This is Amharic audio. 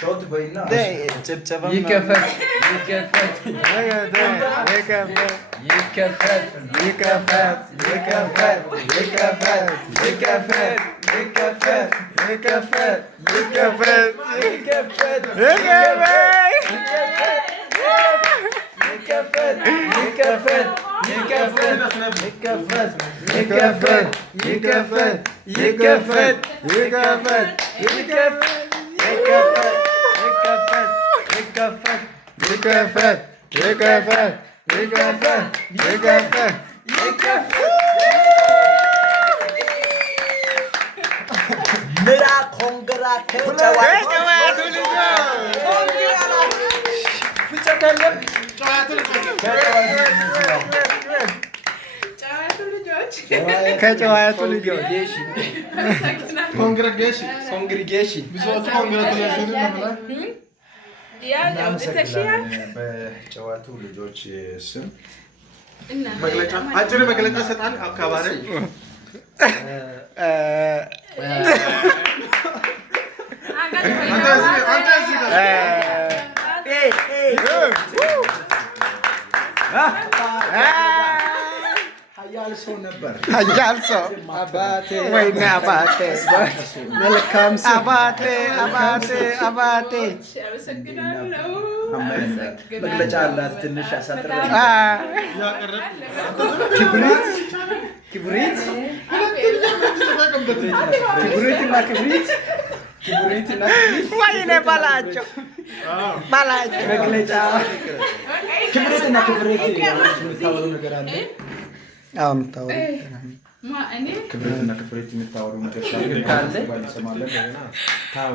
ሾት በይና ጭብጨባ ይከፈት ይከፈት ይከፈት ይከፈት ይከፈት ይከፈት ይከፈት ይከፈት ይከፈት ይከፈት ይከፈት ይከፈት ምራ ኮንግራ ከጨዋቱ ልጆች ኮንግሪጌሽን በጨዋቱ ልጆች ስም መግለጫ አጭር መግለጫ ሰጣን አካባቢ ኃያል ሰው ነበር። ኃያል ሰው አባቴ ወይኔ አባቴ መልካም ሰው አባቴ አባቴ አባቴ መግለጫ አላት ትንሽ አሳጥረ ክብሪት ክብሪት ክብሪትና ክብሪት ክብሪትና ክብሪት ወይኔ በላቸው በላቸው መግለጫ ክብሪትና ክብሪት የምታወሩ ነገር አለ። አሁን ታወሩ ክብሪትና ክብሪት የምታወሩ ነገር ካለ